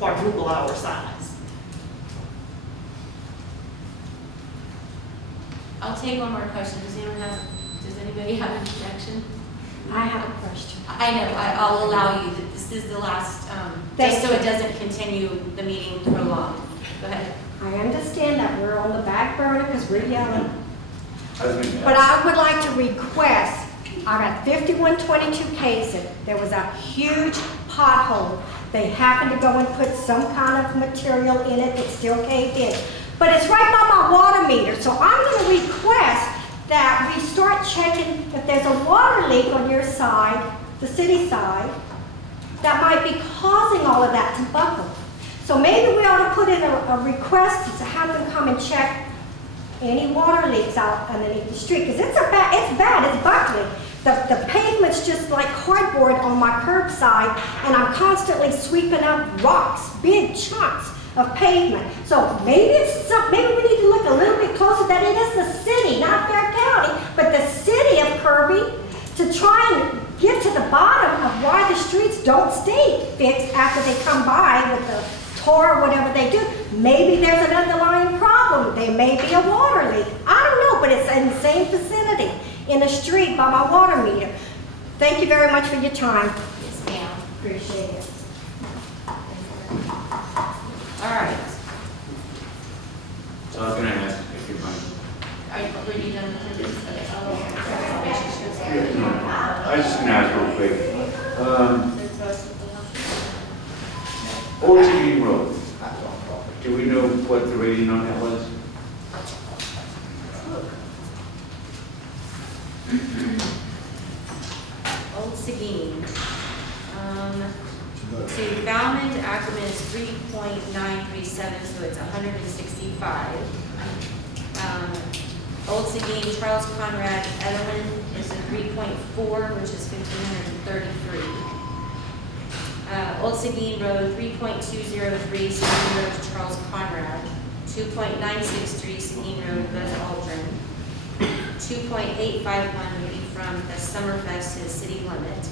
quadruple our size. I'll take one more question. Does anybody have an objection? I have a question. I know, I'll allow you, that this is the last, just so it doesn't continue the meeting prolonged. Go ahead. I understand that we're on the back burner because we're yelling. But I would like to request, I got 5122 cases. There was a huge pothole. They happened to go and put some kind of material in it that still caved in. But it's right by my water meter, so I'm going to request that we start checking if there's a water leak on your side, the city side, that might be causing all of that to buckle. So maybe we ought to put in a request to have them come and check any water leaks out underneath the street, because it's bad, it's buckling. The pavement's just like cardboard on my curbside, and I'm constantly sweeping up rocks, big chunks of pavement. So maybe maybe we need to look a little bit closer that it is the city, not Fair County, but the city of Kirby, to try and get to the bottom of why the streets don't stay fixed after they come by with the tar or whatever they do. Maybe there's an underlying problem. There may be a water leak. I don't know, but it's in the same vicinity, in the street by my water meter. Thank you very much for your time. Yes, ma'am. Appreciate it. All right. So I was going to ask if you mind. Were you done with this? Okay. I was just going to ask real quick. Old City Road. Do we know what the rating on that was? Old Seguin. So Bauman to Ackerman is 3.937, so it's 165. Old Seguin, Charles Conrad, Edelman is a 3.4, which is 1,533. Old Seguin Road, 3.203, Seguin Road to Charles Conrad. 2.963, Seguin Road, Buzz Aldrin. 2.851 would be from the Summerfest to the city limit.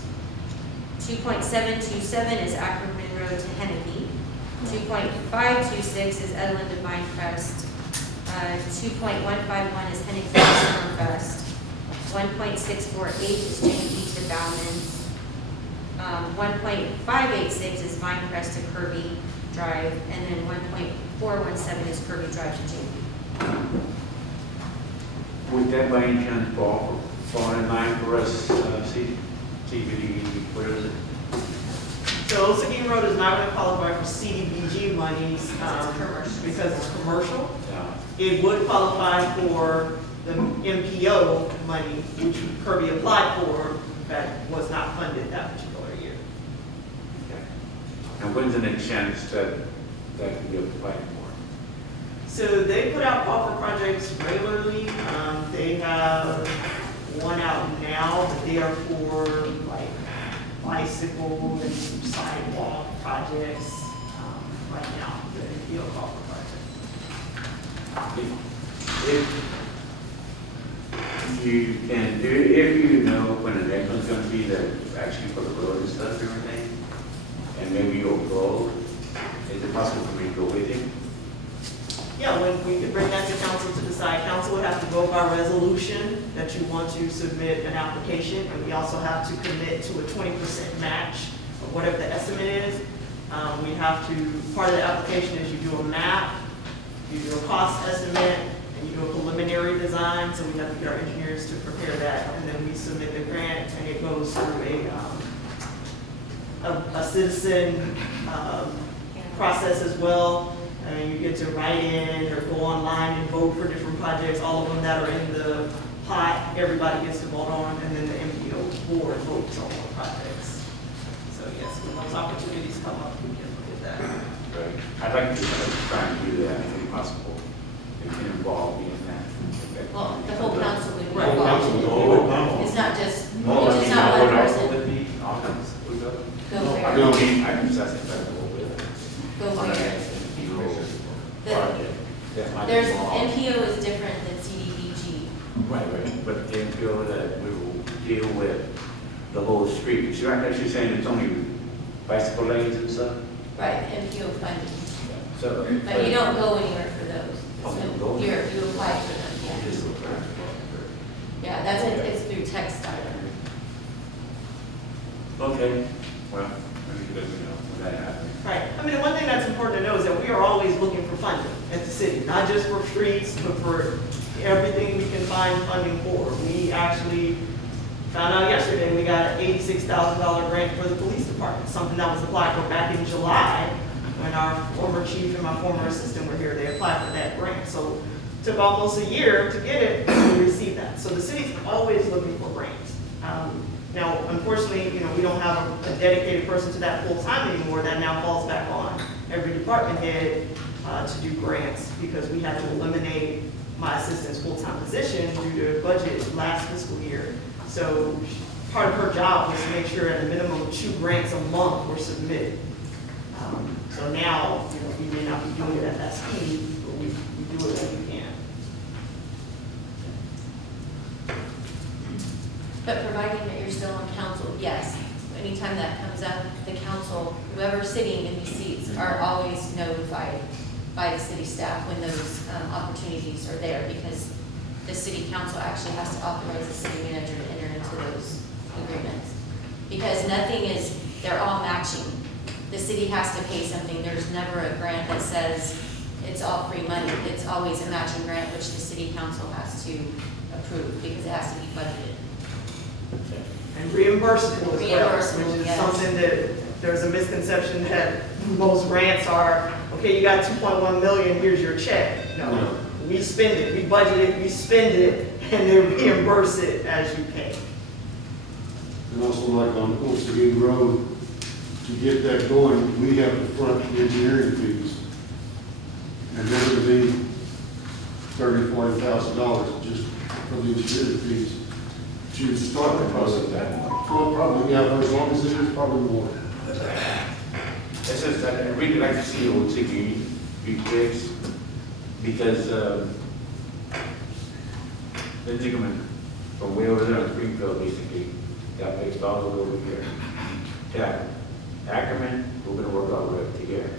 2.727 is Ackerman Road to Henneke. 2.526 is Edelman to Vinecrest. 2.151 is Henneke to Summerfest. 1.648 is Jamie to Bauman. 1.586 is Vinecrest to Kirby Drive, and then 1.417 is Kirby Drive to Jamie. Would that by any chance fall in line for us, CBD, what is it? So Old Seguin Road is not going to qualify for CDBG monies because it's commercial. Yeah. It would qualify for the MPO money, which Kirby applied for, that was not funded that particular year. Okay. And when's the next chance that can be applied for? So they put out call for projects regularly. They have one out now, but they are for like bicycle and sidewalk projects right now. The MPO call for projects. If you know when the next one's going to be, that actually for the road and stuff and everything, and maybe you'll go, is it possible for me to go with you? Yeah, when we could bring that to council to decide. Council would have to vote by resolution that you want to submit an application, and we also have to commit to a 20% match of whatever the estimate is. We have to, part of the application is you do a map, you do a cost estimate, and you do a preliminary design, so we have to get our engineers to prepare that, and then we submit the grant, and it goes through a citizen process as well. And you get to write in or go online and vote for different projects, all of them that are in the pot, everybody gets to vote on, and then the MPO board votes on the projects. So yes, when those opportunities come up, we can look at that. Right. I'd like to try and do that if possible. If you can involve me in that. Well, the whole council would be Whole involved. council. It's not just, No, it's not one person. Go Go I where? will be, I can just think that a little bit. Go where? Project. That might be There's, more- NPO is different than CDBG. Right, but then feel that we will deal with the whole street. You're saying it's only bicycle lanes and stuff? Right, MPO funding. So. But you don't go anywhere for those. Oh, you don't go? You apply for them, yeah. Just look around. Yeah, that's it, it's through TechStart. Okay, well, maybe you let me know when that happens. Right, I mean, the one thing that's important to know is that we are always looking for funding at the city, not just for streets, but for everything we can find funding for. We actually found out yesterday, we got an $86,000 grant for the police department, something that was applied for back in July, when our former chief and my former assistant were here, they applied for that grant. So it took almost a year to get it, to receive that. So the city's always looking for grants. Now, unfortunately, we don't have a dedicated person to that full time anymore. That now falls back on every department head to do grants, because we had to eliminate my assistant's full-time position due to budget last fiscal year. So part of her job was to make sure at a minimum 2 grants a month were submitted. So now, we may not be doing it at that speed, but we do it when we can. But providing that you're still on council, yes. Anytime that comes up, the council, whoever's sitting in these seats, are always notified by the city staff when those opportunities are there, because the city council actually has to authorize the city manager to enter into those agreements. Because nothing is, they're all matching. The city has to pay something. There's never a grant that says it's all free money. It's always a matching grant, which the city council has to approve, because it has to be budgeted. And reimbursable as well, Reimbursable, which is yes. something that there's a misconception that most grants are, okay, you got 2.1 million, here's your check. No, we spend it, we budget it, we spend it, and then reimburse it as you pay. And also like on Old Seguin Road, to get that going, we have to front the engineering fees. And they're gonna be $30,000-$40,000 just for the engineering fees. To start the process. Well, probably, yeah, as long as it is, probably more. It's just that I really like to see Old City be fixed, because the ligament from way over there on Springfield basically got fixed all the way over here. Yeah, Ackerman, we're gonna work all the way up to here.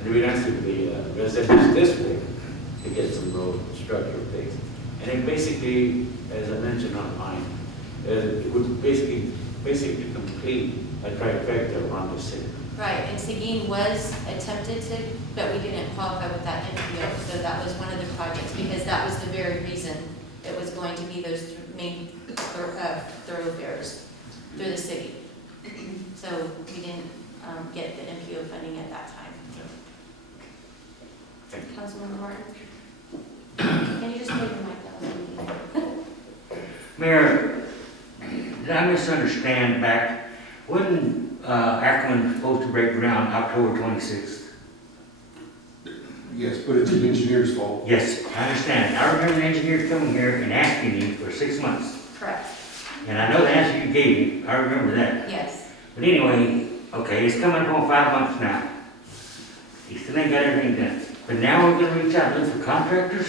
And it'd be nice if the residents this way to get some road structure fixed. And it basically, as I mentioned on mine, it would basically complete a trifecta around the city. Right, and Seguin was attempted to, but we didn't qualify with that MPO, so that was one of the projects, because that was the very reason it was going to be those main thoroughfares through the city. So we didn't get the MPO funding at that time. Thank you. Councilmember Martin? Can you just take the mic down? Mayor, did I misunderstand back, wasn't Ackerman supposed to break ground October 26th? Yes, but it's an engineer's fault. Yes, I understand. I remember the engineers coming here and asking me for 6 months. Correct, And I know the answer you gave me, I remember that. yes. But anyway, okay, it's coming up on 5 months now. He still ain't got everything done. But now we're gonna reach out and look for contractors?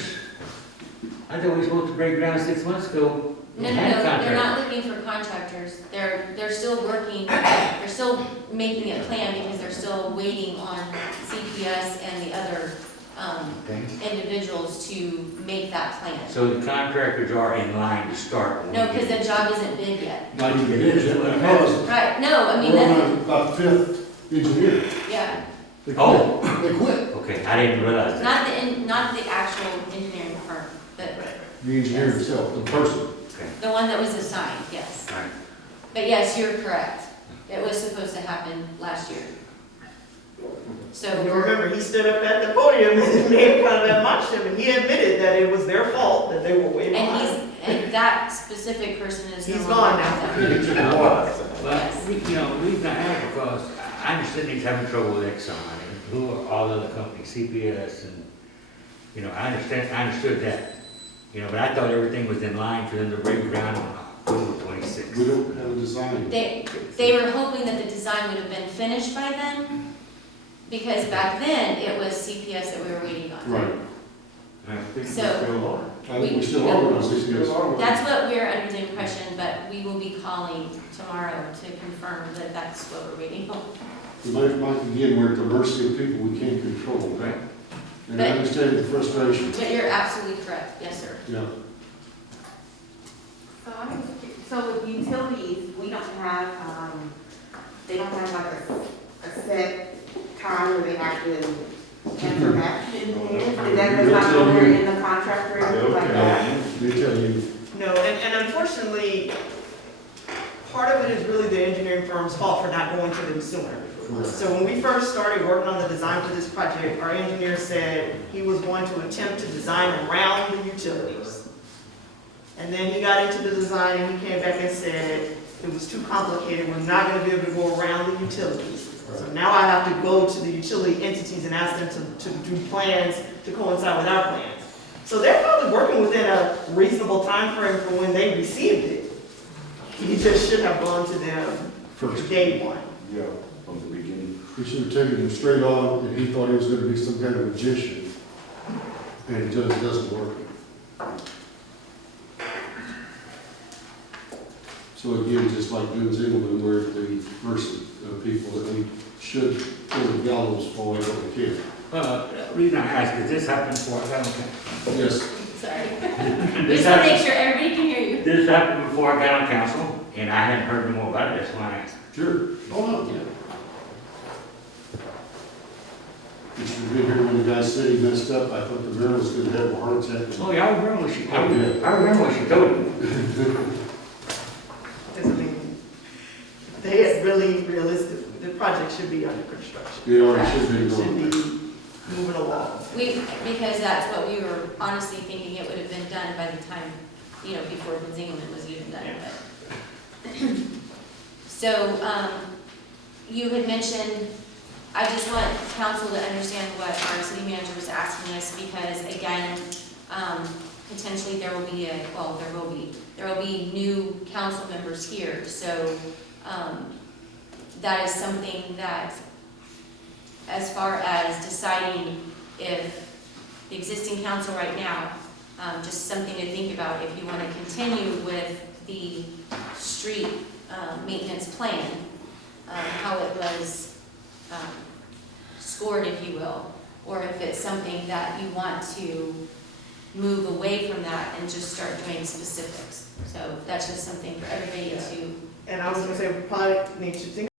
I thought we were supposed to break ground 6 months ago. No, and no, had no, they're contractors. not looking for contractors. They're still working, they're still making a plan, because they're still waiting on CPS and the other Okay. individuals to make that plan. So the contractors are in line to start. when No, we because get- the job isn't bid yet. Not even because Right, no, I mean, we're that's, on about 5th engineer. yeah, They quit. Oh. They quit. Okay, I didn't realize that. not the actual engineering firm, but The engineer himself, the person. Okay, the one that was assigned, yes. all right. But yes, you're correct. It was supposed to happen last year. So And you we're, remember, he stood up at the podium and they kind of admonished him, and he admitted that it was their fault, that they were waiting on him. and that specific person is no He's longer gone with them. now. Well, the reason I asked because I understand he's having trouble with Exxon and who are all the other companies, CPS and, I understood that. But I thought everything was in line for them to break ground on October 26th. We don't have a design. They were hoping that the design would have been finished by then, because back then, it was CPS that we were waiting on. Right. So, I think we still are on CCS. that's what we're under the impression, but we will be calling tomorrow to confirm that that's what we're waiting on. Again, we're at the mercy of people we can't control. Right. And I understand the frustration. But you're absolutely correct, yes, sir. Yeah. So with utilities, we don't have, they don't have like a set time where they have to answer back in there? Is that not over in the contract or anything like that? They tell you, No, and unfortunately, part of it is really the engineering firm's fault for not going to them sooner. Correct. So when we first started working on the design for this project, our engineer said he was going to attempt to design around the utilities. And then he got into the design and he came back and said it was too complicated, we're not gonna be able to go around the utilities. So now I have to go to the utility entities and ask them to do plans to coincide with our plans. So they're probably working within a reasonable time frame for when they received it. He just should have gone to them First. day one. Yeah, from the beginning. we should have taken him straight on, and he thought he was gonna be some kind of magician. And it just doesn't work. So again, just like Ben Zingelman, we're at the mercy of people that we should pull the gallows for what we can. The reason I ask is this happened before I got on council. Yes, Sorry. This Just want to make happened, sure everybody can hear you. this happened before I got on council, and I hadn't heard no more about it, that's why I asked. sure. Oh, no, yeah. You should have been here when the guy said he messed up. I thought the mayor was gonna have a heart attack. Oh, yeah, I remember what she, I remember what she told me. Because I mean, they had really realistic, the project should be under construction. They already should be It should going. be moving along. Because that's what we were honestly thinking it would have been done by the time, you know, before Zingelman was even done, but. So, you had mentioned, I just want council to understand what our city manager was asking us, because again, potentially there will be there will be new council members here, so, that is something that, as far as deciding if the existing council right now, just something to think about, if you want to continue with the street maintenance plan, how it was scored, if you will, or if it's something that you want to move away from that and just start doing specifics. So that's just something for everybody to. And I was gonna say, we probably need to think